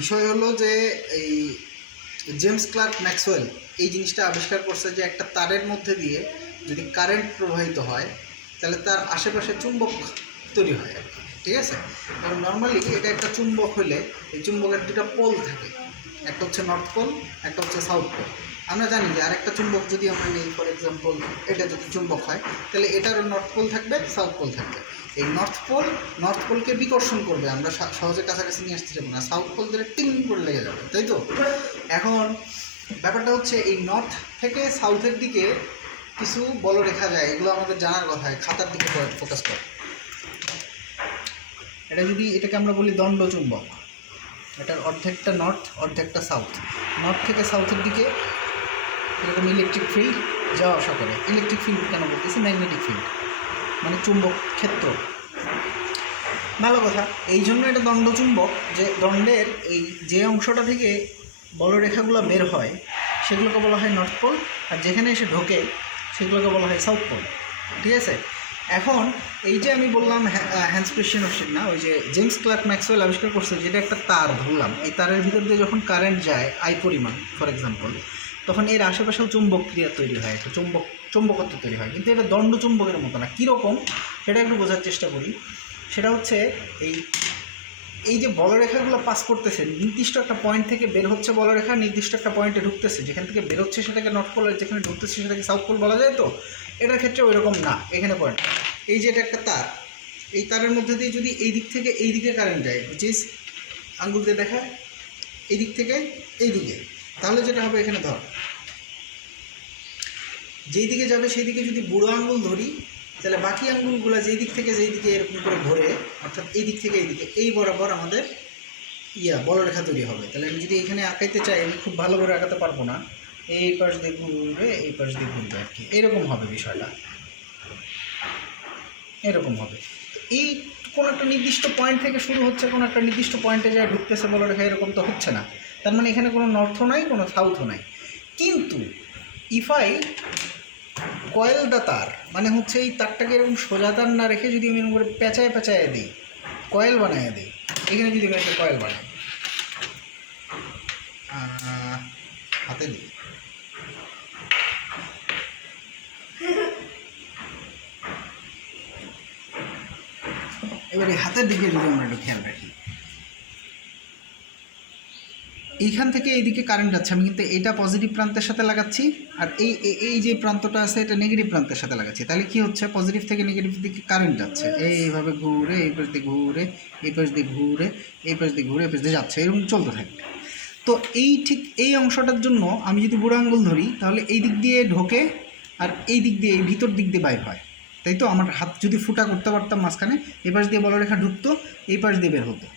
বিষয় হলো যে এই জেমস ক্লার্ক ম্যাক্সওয়েল এই জিনিসটা আবিষ্কার করছে যে একটা তারের মধ্যে দিয়ে যদি কারেন্ট প্রবাহিত হয় তাহলে তার আশেপাশে চুম্বক তৈরি হয় আর কি, ঠিক আছে। এবং নর্মালি এটা একটা চুম্বক হলে এই চুম্বকের দুটো পোল থাকে, একটা হচ্ছে নর্থ পোল, একটা হচ্ছে সাউথ পোল। আমরা জানি যে আরেকটা চুম্বক যদি আমরা নিই, ফর এক্সাম্পল এটা যদি চুম্বক হয় তাহলে এটারও নর্থ পোল থাকবে, সাউথ পোল থাকবে। এই নর্থ পোলকে বিকর্ষণ করবে, আমরা সহজে কাছাকাছি নিয়ে আসতে যাবো না, সাউথ পোল ধরে টিং করে লেগে যাবে, তাই তো। এখন ব্যাপারটা হচ্ছে এই নর্থ থেকে সাউথের দিকে কিছু বলরেখা যায়, এগুলো আমাদের জানার কথা, খাতার দিকে ফোকাস করে। এটাকে আমরা বলি দণ্ড চুম্বক। এটার অর্ধেকটা নর্থ, অর্ধেকটা সাউথ। নর্থ থেকে সাউথের দিকে এরকম ইলেকট্রিক ফিল্ড যাওয়া আসা করে। ইলেকট্রিক ফিল্ড কেন বলতেছি? ম্যাগনেটিক ফিল্ড, মানে চুম্বক ক্ষেত্র। ভালো কথা। এই জন্য এটা দণ্ড চুম্বক, যে দণ্ডের এই যে অংশটা থেকে বলরেখাগুলো বের হয় সেগুলোকে বলা হয় নর্থ পোল, আর যেখানে এসে ঢোকে সেগুলোকে বলা হয় সাউথ পোল, ঠিক আছে। এখন এই যে আমি বললাম হ্যান্স ক্রিশ্চিয়ান না, ওই যে জেমস ক্লার্ক ম্যাক্সওয়েল আবিষ্কার করছে, যেটা একটা তার ধরলাম, এই তারের ভিতর দিয়ে যখন কারেন্ট যায় আই পরিমাণ ফর এক্সাম্পল, তখন এর আশেপাশেও চুম্বক ক্রিয়া তৈরি হয়, একটা চুম্বকত্ব তৈরি হয়। কিন্তু এটা দণ্ড চুম্বকের মতো না। কীরকম সেটা একটু বোঝার চেষ্টা করি। সেটা হচ্ছে এই যে বলরেখাগুলো পাস করতেছে, নির্দিষ্ট একটা পয়েন্ট থেকে বের হচ্ছে বলরেখা, নির্দিষ্ট একটা পয়েন্টে ঢুকতেছে, যেখান থেকে বের হচ্ছে সেটাকে নর্থ পোল, আর যেখানে ঢুকতেছে সেটাকে সাউথ পোল বলা যায়। তো এটার ক্ষেত্রে ওই রকম না। এখানে পয়েন্ট, এই যে এটা একটা তার, এই তারের মধ্যে দিয়ে যদি এই দিক থেকে এই দিকে কারেন্ট যায়, হুইচ ইজ আঙ্গুল দিয়ে দেখা, এই দিক থেকে এই দিকে, তাহলে যেটা হবে, এখানে ধর যেই দিকে যাবে সেই দিকে যদি বুড়ো আঙ্গুল ধরি, তাহলে বাকি আঙ্গুলগুলো যেই দিক থেকে যেই দিকে এরকম করে ঘোরে, অর্থাৎ এই দিক থেকে এই দিকে, এই বরাবর আমাদের বলরেখা তৈরি হবে। তাহলে আমি যদি এখানে আঁকাইতে চাই, আমি খুব ভালো করে আঁকাতে পারবো না, এই পাশ দিয়ে ঘুরবে, এই পাশ দিয়ে ঘুরবে আর কি, এরকম হবে বিষয়টা, এরকম হবে। এই কোনো একটা নির্দিষ্ট পয়েন্ট থেকে শুরু হচ্ছে, কোনো একটা নির্দিষ্ট পয়েন্টে যায় ঢুকতেছে বলরেখা, এরকম তো হচ্ছে না। তার মানে এখানে কোনো নর্থও নাই, কোনো সাউথও নাই। কিন্তু ইফাই কয়েল দা তার, মানে হচ্ছে এই তারটাকে এরকম সোজা তার না রেখে যদি আমি এরকম করে পেঁচায় দিই, কয়েল বানায় দিই, এখানে যদি আমি একটা কয়েল বানাই, হাতে দিই, এবারে হাতের দিকে যদি আমরা একটু খেয়াল রাখি, এইখান থেকে এইদিকে কারেন্ট যাচ্ছে, আমি কিন্তু এটা পজিটিভ প্রান্তের সাথে লাগাচ্ছি, আর এই যে প্রান্তটা আছে এটা নেগেটিভ প্রান্তের সাথে লাগাচ্ছি। তাহলে কি হচ্ছে? পজিটিভ থেকে নেগেটিভ দিকে কারেন্ট যাচ্ছে, এইভাবে ঘুরে এই পাশ দিয়ে ঘুরে, এই পাশ দিয়ে ঘুরে, এই পাশ দিয়ে ঘুরে, এই পাশ দিয়ে যাচ্ছে, এরকম চলতে থাকবে। তো ঠিক এই অংশটার জন্য আমি যদি বুড়ো আঙ্গুল ধরি, তাহলে এই দিক দিয়ে ঢোকে, আর এই দিক দিয়ে, এই ভিতর দিক দিয়ে বাইর হয়, তাই তো। আমার হাত যদি ফুটা করতে পারতাম মাঝখানে, এই পাশ দিয়ে বলরেখা ঢুকতো, এই পাশ দিয়ে বের হতো।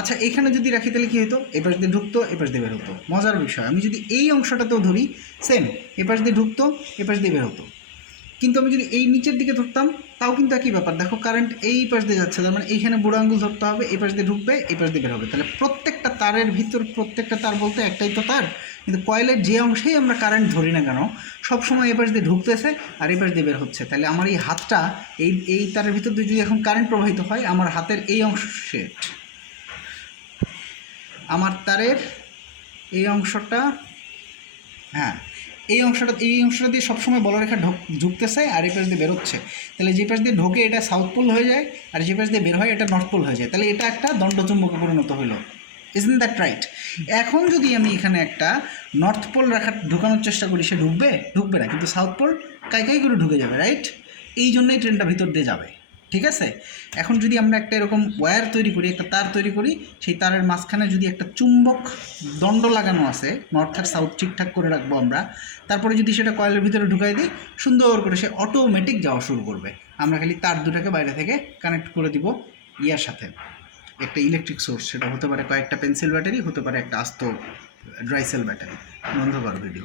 আচ্ছা, এখানে যদি রাখি তাহলে কী হতো? এই পাশ দিয়ে ঢুকতো, এই পাশ দিয়ে বের হতো। মজার বিষয়, আমি যদি এই অংশটাতেও ধরি, সেম, এই পাশ দিয়ে ঢুকতো, এই পাশ দিয়ে বের হতো। কিন্তু আমি যদি এই নিচের দিকে ধরতাম, তাও কিন্তু একই ব্যাপার। দেখো, কারেন্ট এই পাশ দিয়ে যাচ্ছে, তার মানে এইখানে বুড়ো আঙ্গুল ধরতে হবে, এই পাশ দিয়ে ঢুকবে, এই পাশ দিয়ে বের হবে। তাহলে প্রত্যেকটা তারের ভিতর, প্রত্যেকটা তার বলতে একটাই তো তার, কিন্তু কয়েলের যে অংশেই আমরা কারেন্ট ধরি না কেন, সবসময় এই পাশ দিয়ে ঢুকতেছে আর এই পাশ দিয়ে বের হচ্ছে। তাহলে আমার এই হাতটা, এই তারের ভিতর দিয়ে যদি এখন কারেন্ট প্রবাহিত হয়, আমার হাতের এই অংশে, আমার তারের এই অংশটা, হ্যাঁ, এই অংশটা দিয়ে সবসময় বলরেখা ঢুকতেছে আর এই পাশ দিয়ে বেরোচ্ছে। তাহলে যে পাশ দিয়ে ঢোকে এটা সাউথ পোল হয়ে যায়, আর যে পাশ দিয়ে বের হয় এটা নর্থ পোল হয়ে যায়। তাহলে এটা একটা দণ্ডচুম্বকে পরিণত হলো। Isn't that right? এখন যদি আমি এখানে একটা নর্থ পোল ঢুকানোর চেষ্টা করি, সে ঢুকবে না, কিন্তু সাউথ পোল কাই করে ঢুকে যাবে, রাইট? এই জন্যই ট্রেনটা ভিতর দিয়ে যাবে, ঠিক আছে। এখন যদি আমরা একটা এরকম ওয়্যার তৈরি করি, একটা তার তৈরি করি, সেই তারের মাঝখানে যদি একটা চুম্বক দণ্ড লাগানো আছে, নর্থ আর সাউথ ঠিকঠাক করে রাখবো আমরা, তারপরে যদি সেটা কয়েলের ভিতরে ঢুকাই দিই, সুন্দর করে সে অটোমেটিক যাওয়া শুরু করবে। আমরা খালি তার দুটাকে বাইরে থেকে কানেক্ট করে দিব ইয়ার সাথে, একটা ইলেকট্রিক সোর্স। সেটা হতে পারে কয়েকটা পেন্সিল ব্যাটারি, হতে পারে একটা আস্ত ড্রাই সেল ব্যাটারি। বন্ধ করো ভিডিও।